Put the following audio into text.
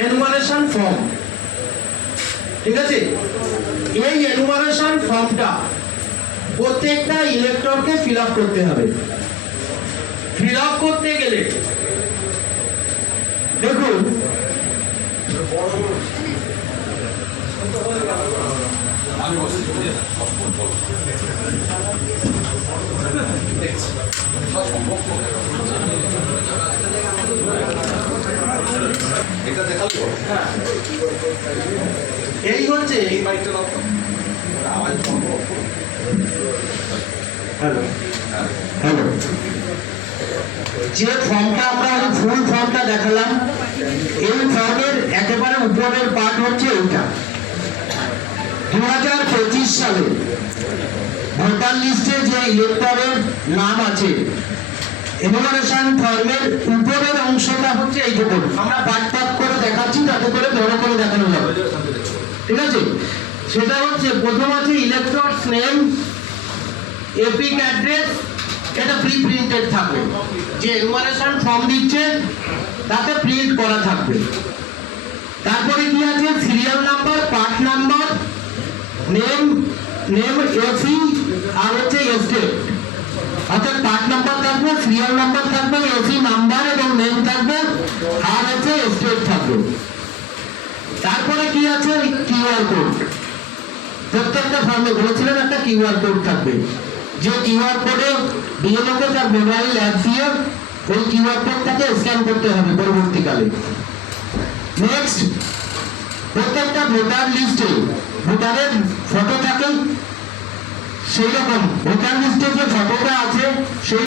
Enumeration form. ঠিক আছে, এই এনুমারেশন ফর্মটা প্রত্যেকটা ইলেক্টরকে ফিল আপ করতে হবে। ফিল আপ করতে গেলে দেখুন এই হচ্ছে হ্যালো হ্যালো যে ফর্মটা আমরা ফুল ফর্মটা দেখালাম, এই ফর্মের একেবারে উপরের পার্ট হচ্ছে এইটা। 2025 সালে ভোটার লিস্টে যে ইলেক্টরের নাম আছে, এনুমারেশন ফর্মের উপরের অংশটা হচ্ছে এইটুকু। আমরা পার্ট পার্ট করে দেখাচ্ছি যাতে করে বড় করে দেখানো যাবে। ঠিক আছে, সেটা হচ্ছে প্রথম আছে ইলেক্টরস নেম, এপিক অ্যাড্রেস, এটা প্রি প্রিন্টেড থাকবে। যে এনুমারেশন ফর্ম দিচ্ছে তাতে প্রিন্ট করা থাকবে। তারপরে কি আছে, serial number, part number, name, AC আর হচ্ছে এস্টেট। অর্থাৎ পার্ট নাম্বার থাকবে, সিরিয়াল নাম্বার থাকবে, এসি নাম্বার এবং নেম থাকবে, আর হচ্ছে এস্টেট থাকবে। তারপরে কি আছে, কিউআর কোড। প্রত্যেকটা ফর্মে বলেছিলেন একটা কিউআর কোড থাকবে, যে কিউআর কোডে বিএলওকে তার মোবাইল অ্যাপ দিয়ে ওই কিউআর কোডটাকে স্ক্যান করতে হবে পরবর্তীকালে। নেক্সট, প্রত্যেকটা ভোটার লিস্টে ভোটারের ফটো থাকে, সেই রকম ভোটার লিস্টে যে ফটোটা আছে সেই